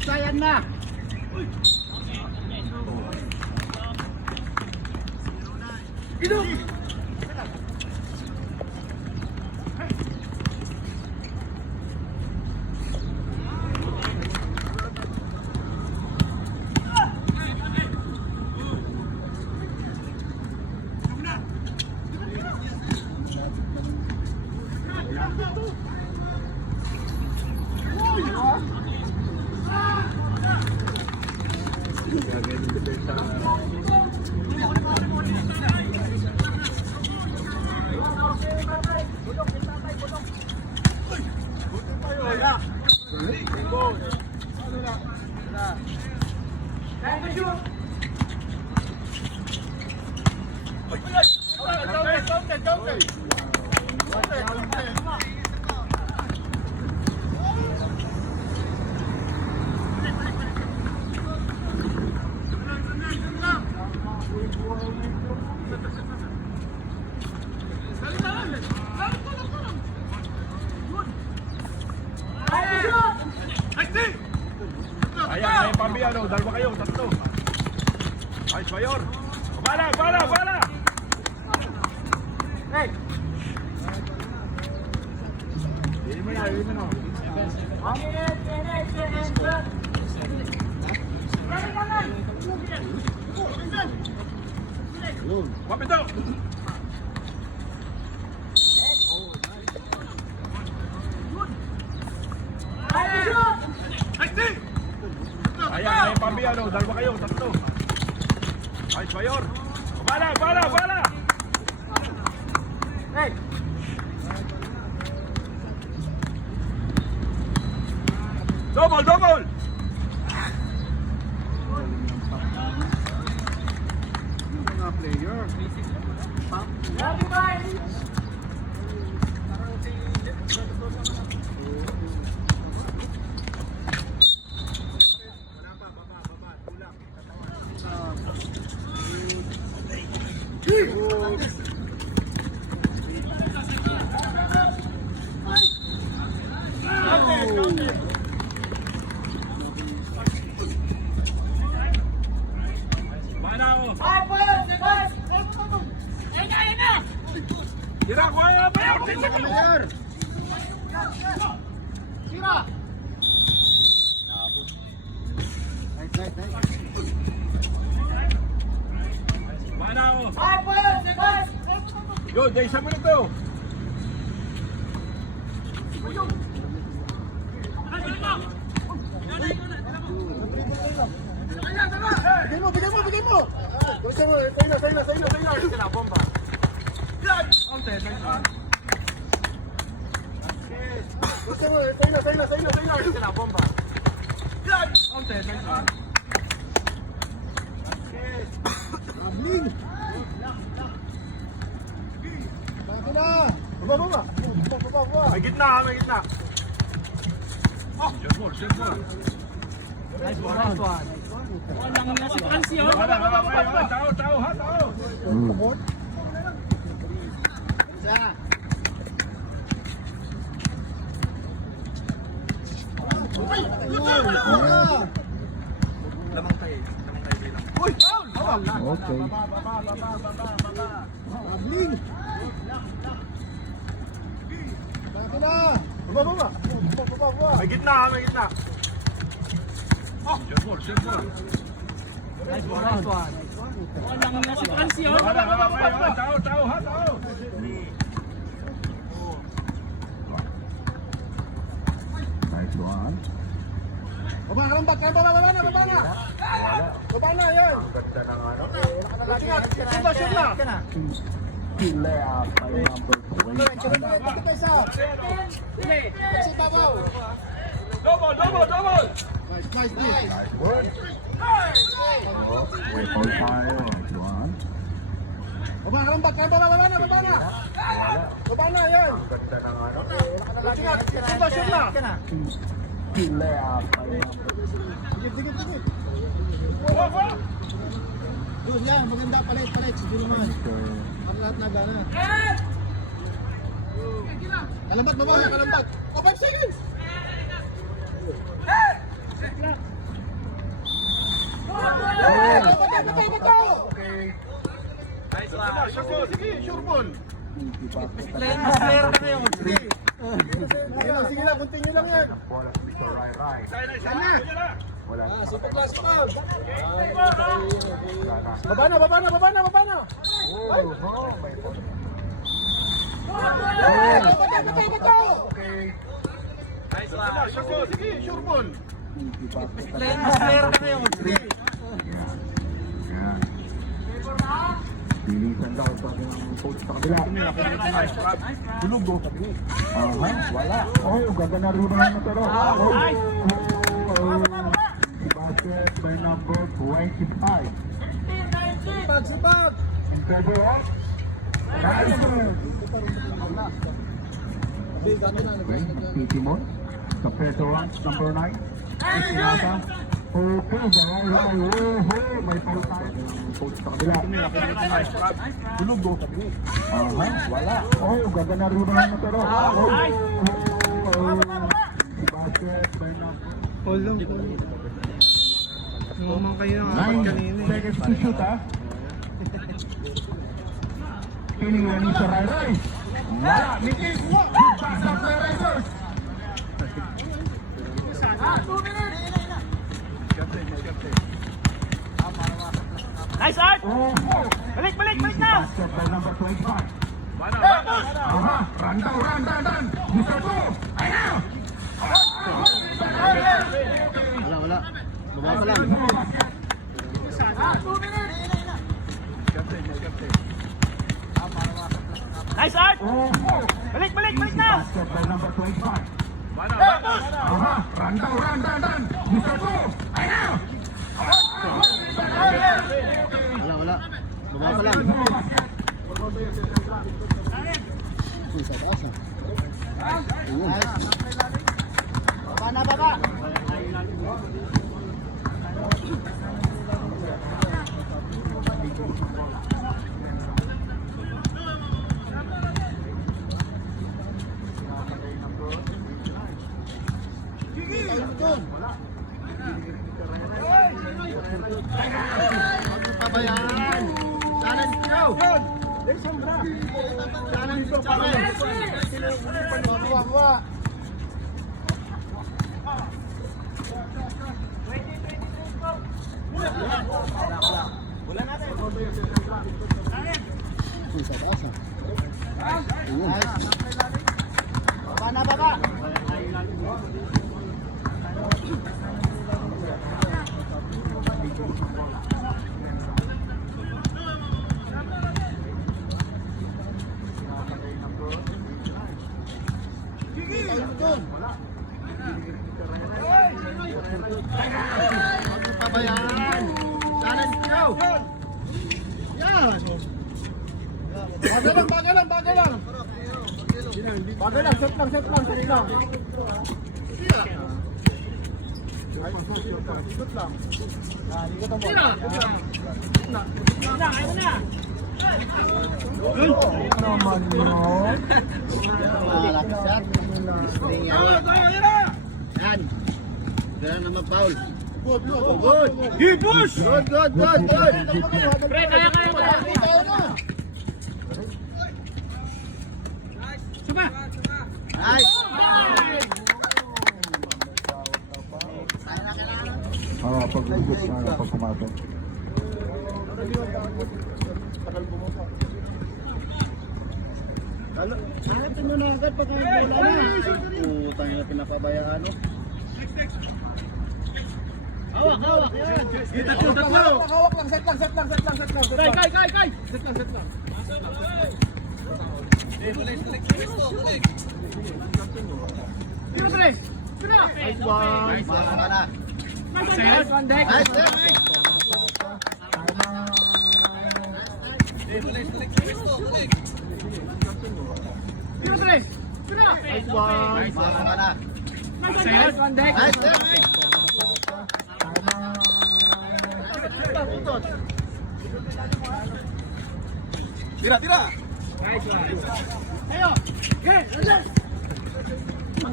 Sayang na. Ayan, pambiano, dalawa kayo, tatlo. Ay, Bayor. Bala! Hey! Hindi mo na. Wapit daw! Ayan, pambiano, dalawa kayo, tatlo. Ay, Bayor. Bala! Hey! Double! Mga player. Tira, kuya, Bayor! Player. Tira. Nice. Bala ako! Yo, day isa mo na to! Bigay mo. Gusto mo, tayo na. Sila, bomba! Gusto mo, tayo na. Sila, bomba! Abling. Bakit na? Baba. May gitna! Share ball! Nice one. Walang nga si Francio. Tao! Isa. Lamang tayo bilang. Uy! Foul! Okay. Abling. Bakit na? Baba. May gitna! Share ball! Nice one. Walang nga si Francio. Tao! Nice one. Baba na, yan. Ganda ng ano. Shoot na. Killer by number 20. Bakit na isa? Si Babaw. Double! Nice. Nice work. Oh, we hold tayo. Nice one. Baba na. Baba na, yan. Ganda ng ano. Shoot na. Pilea. Sige. Doon yan, maganda palit. Sige naman. Ang lahat na gana. Kalambat, baba na, kalambat. Oh, 5 seconds! Bato! Nice one. Sige, sure ball. Player na kayo. Sige lang, continue lang yan. Bola sa Mr. Rai Rai. Sana! Wala. Super class mo. Wala na. Baba na. Oh, may Bato! Nice one. Sige, sure ball. Player na kayo. Yan. Bilisan daw sabi ng coach sa kabila. Tulog daw sabi. Wala. Oh, ganda na rin naman na pero. Basket by number 25. Sipag! Incredible. Nice. Timon. Sa Petrons, number 9. Isinata. Okay, may foul tayo ng coach sa kabila. Tulog daw sabi. Wala. Oh, ganda na rin naman na pero. Basket by number. Hold on. Naman kayo ng 9 seconds to shoot, ha? Piningan ni Rai Rai. Wala. Nikis. Good pass of the Raiders. Nice art! Oh, Balik na! basket by number 25. Mana? Run. Mr. Go. Ayan. Wala. Baba pa lang. Nice art! Oh, Balik na! basket by number 25. Mana? Run. Mr. Go. Ayan. Wala. Baba pa lang. Baba. Pabayaan. Challenge nyo. Challenge nyo pa rin. Buwa. Baba. Pabayaan. Challenge nyo. Yan. Bagay lang. Set lang. Ikot lang. Ikot ang bola. Ayaw na! Naman yun. Shot. Yan. Ganun naman foul. Good. Push! Good. Pre, kaya. Suba! Nice. Pag-ikot na pag pumatay. Hanapin mo na agad pagka bola na. Tayo na pinapabayaan. Hawak. Yan. Hawak lang. Set lang. Kay. Set lang. Nice one. Maka na. Nice one, Dex! Nice. Nice one. Maka na. Nice one, Dex. Nice, Dex. Tira, tira! Nice one.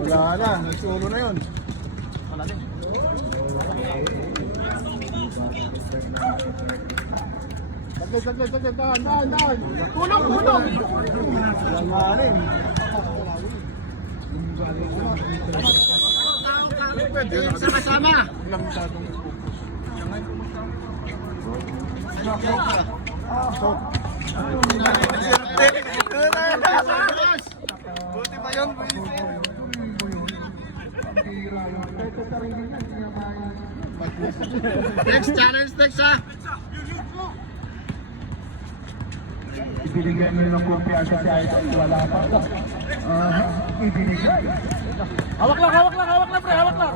Wala na, nagsulo na yun. Saglit, dahan. Tulong! Wala rin. Pwede yung sama-sama. Buti pa yun, buisit. Next challenge, ha. Ibinigyan nyo ng kumpiyansa si Idol, wala pa. Ibinigay. Hawak lang, pre, hawak lang.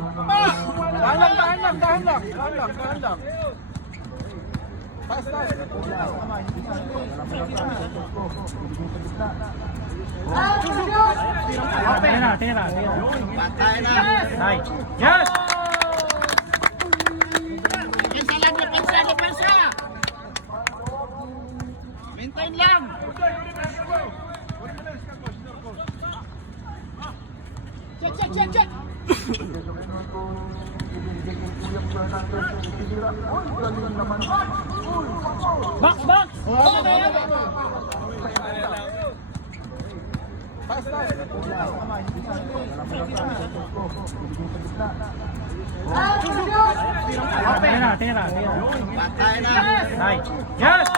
Dahan lang. Pass tayo. Tira. Patay na. Nice. Yes! Depensa. Maintain lang. Check. Box! Tira. Patay na. Nice. Yes!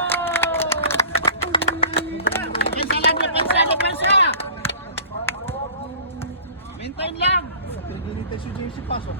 Depensa. Maintain lang. Pinilitan si JC pasok.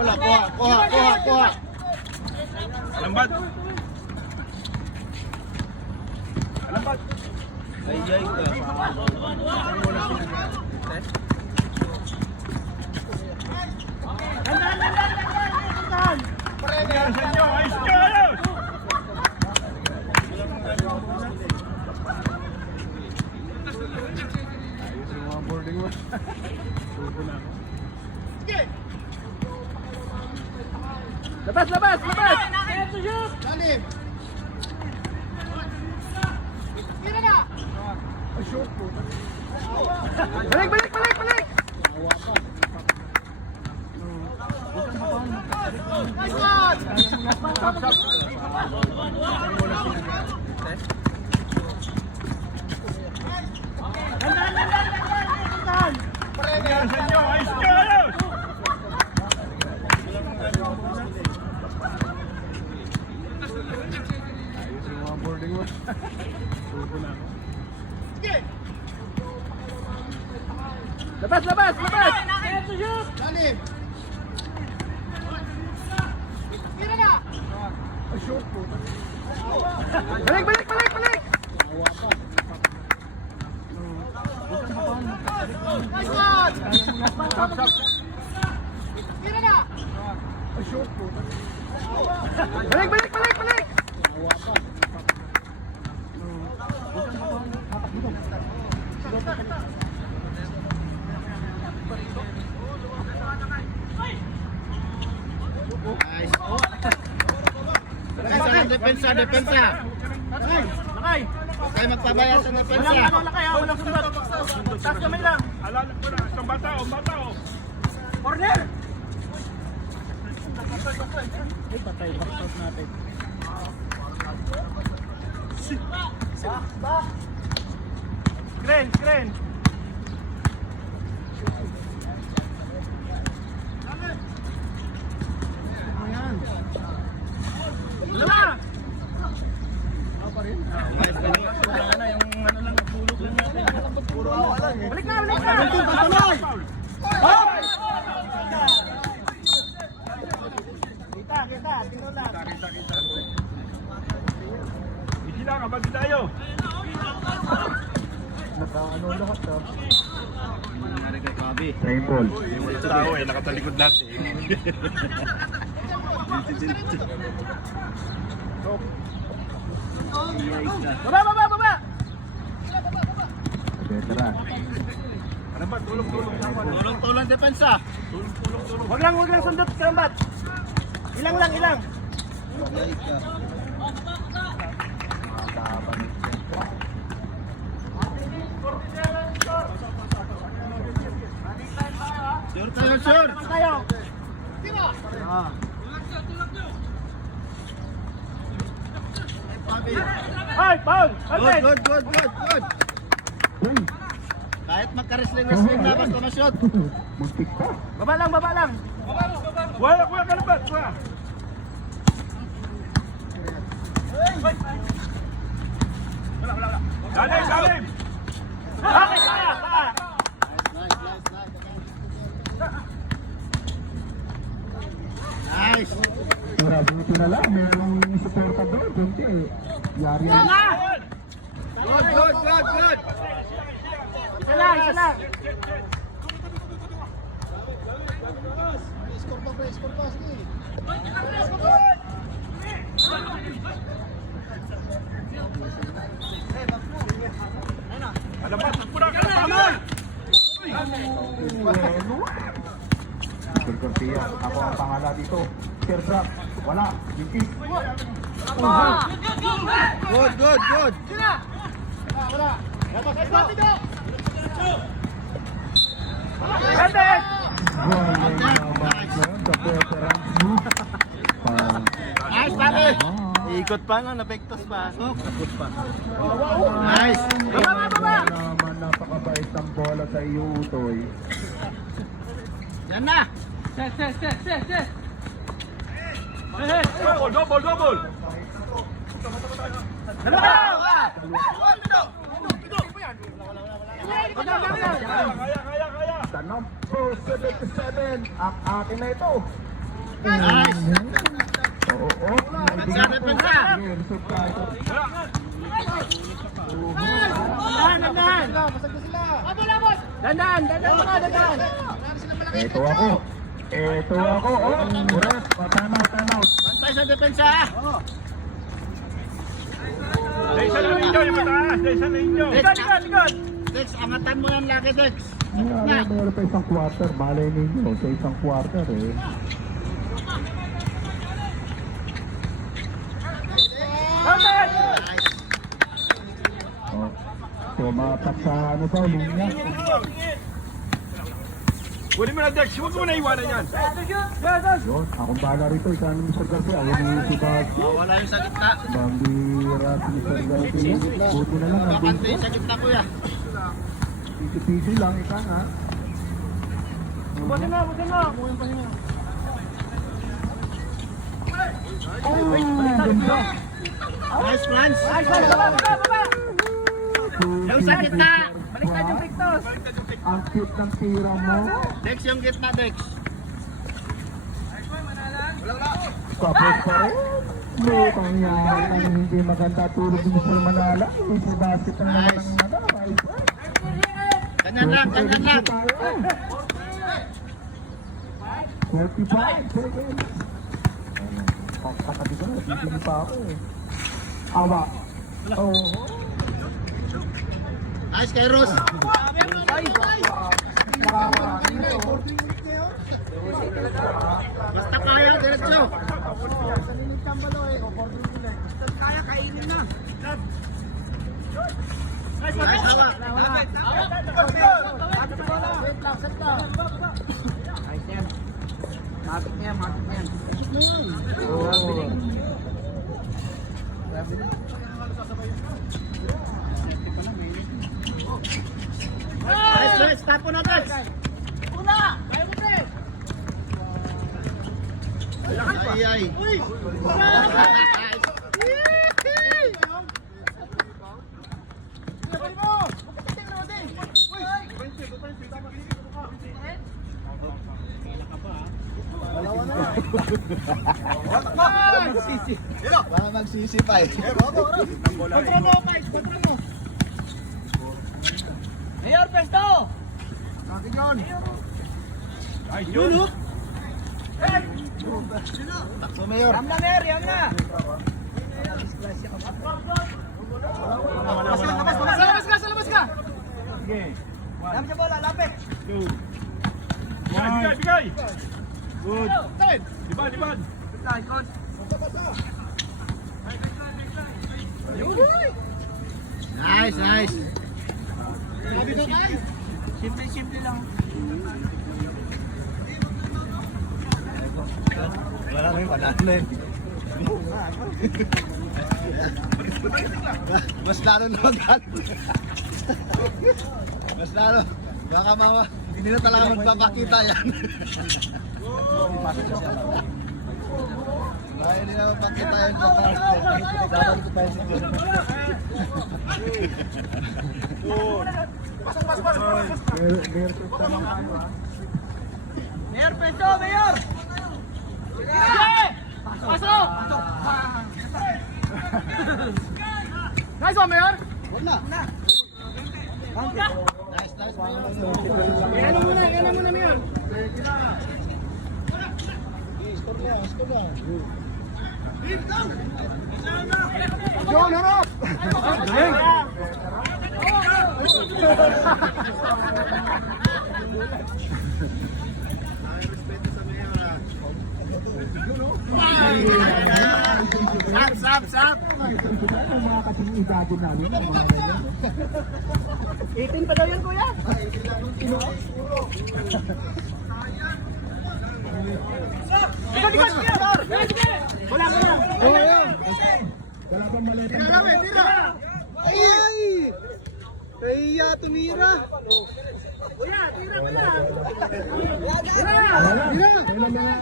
Labas! Kuha. Alambat! Ayay ka. Labas! Lalim. Balik! Labas! Lalim. Balik! Balik! Nice. Depensa. Lakay! Tayo magpabaya sa depensa. Walang sunod. Taas kamay lang. Alala ko na, isang bata o. Corner! Ay, patay. Box out natin. Screen! Dalawa! Wala na, yung ano lang, nagtulog lang natin. Balik na! Patuloy. Babati tayo. Nakaano lahat ha. Nangyari kay Bobby. Rainball. Yung tao eh, nakatalikod natin. Baba! Veteran. Ano ba? Tulong-tulong. Tulong depensa. Wag lang sundot karambat. Ilang. Sure tayo. Ay, Paul! Good. Uy! Kahit magka-wrestling na basta ma-shot. Muntik pa. Baba lang. Wala, kalabat. Wala. Salim! Okay, kaya. Nice. Pero buti na lang, merong suporta doon. Kunti eh. Yari yan. Good. Isa lang. Score pa. Sige. Alabat, pura ka na, tamal! Sir Garcia, ako ang pangala dito. Sir Brock, wala. Hindi. Good. Ganda! Galing naman yun sa veterans mo. Pang... Nice, pare. Ikot pa no, napektos pa. Tapos pa. Nice. Baba! Naman napakabait ng bola sa iyo, Utoy. Yan na! Ses! Double! Kaya! Sa number 77, ang akin na ito. Nice. Oo. Depensa. Dandan! Dandan! Ito ako. Oh, correct. Time out. Bantay sa depensa. Isa lang ninyo, yung mataas. Isa lang ninyo. Likod! Dex, angatan mo yan lagi, Dex. Meron pa isang quarter. Malay ninyo sa isang quarter eh. Nice. Oh. Tumatak sa ano daw, linya. Kunin mo na, Dex. Huwag mo na iwanan yan. Yun, akong bahala rito. Ikaw ni Mr. Garcia. Ako ni si Bas. Wala yung sa gitna. Bambira si Mr. Garcia. Buti na lang. Nandun Bakante sa gitna, kuya. Pisi-pisi lang. Ika nga. Busin mo! Oh, ganda. Nice, Franz. Baba! Yung sa gitna. Baliktad yung pektos! Ang cute ng tira mo. Dex, yung gitna, Dex. Tapos pa rin. Mukhang yan. Ang hindi maganda tulog ni Mr. Manala. Isi basket na naman Nice. ang right. Ganyan lang. 45 seconds. Pagkakabi ko na, bibili pa ako eh. Awa. Oo. Nice kay Ross. Basta kaya, diretso. Nice, hawak. Nice, tapo na, Dex. Ay. Baka magsisi pa eh. Kontra mo, Mike. Kontra mo. Mayor, pesto! Akin yun. Ay, yun. Takso, Mayor. Yam na, Mayor, yam na! Labas ka, labas ka. Sige. Yam sa bola, lapit! Bigay, bigay. Good. Diban, diban. Nice, coach. Nice, nice. Sabi ko, guys. Simple lang. Wala kami panalo eh. Mas lalo na mag Mas lalo. Baka mama, hindi na talaga magpapakita yan. Baka hindi na magpakita yan sa dapat ko tayo siguro. Mayor, pesto, Mayor! Pasok! Nice one, Mayor! Wala. Nice, nice. Yan muna, Mayor. Score na, score na. John, harap! Sap! 18 pa daw yan, kuya! Wala ka na! Oo, yan! Tira namin, tira! Ay! Kaya tumira! Tira!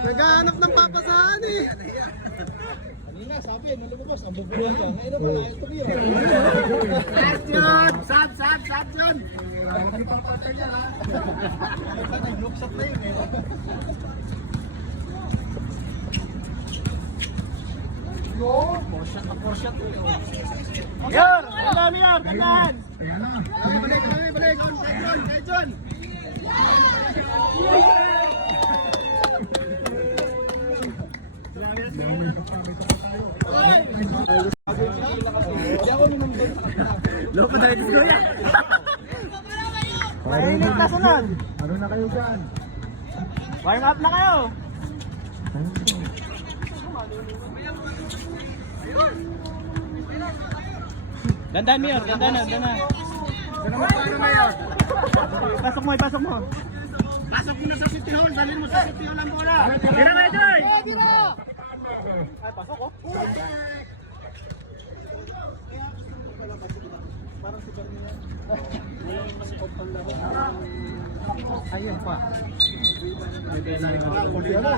Naghahanap ng papasahan eh! Kanina, sabi, malumabos, ang bubulong ka. Ngayon na pala, ayos tumira. Nice yun! Sab yun! Nag-lookshot na yun eh. Mayor! Ganda, Mayor! Gandaan! Balik! Kay John! Loko na ito, kuya! Mainit na sunod! Ano na kayo dyan? Warm up na kayo! Ganda, Mayor! Ganda na! Pasok mo! Pasok mo na sa City Hall, dalhin mo sa City Hall ang bola. Tira, Mayor! Tira! Ayun pa. Ano?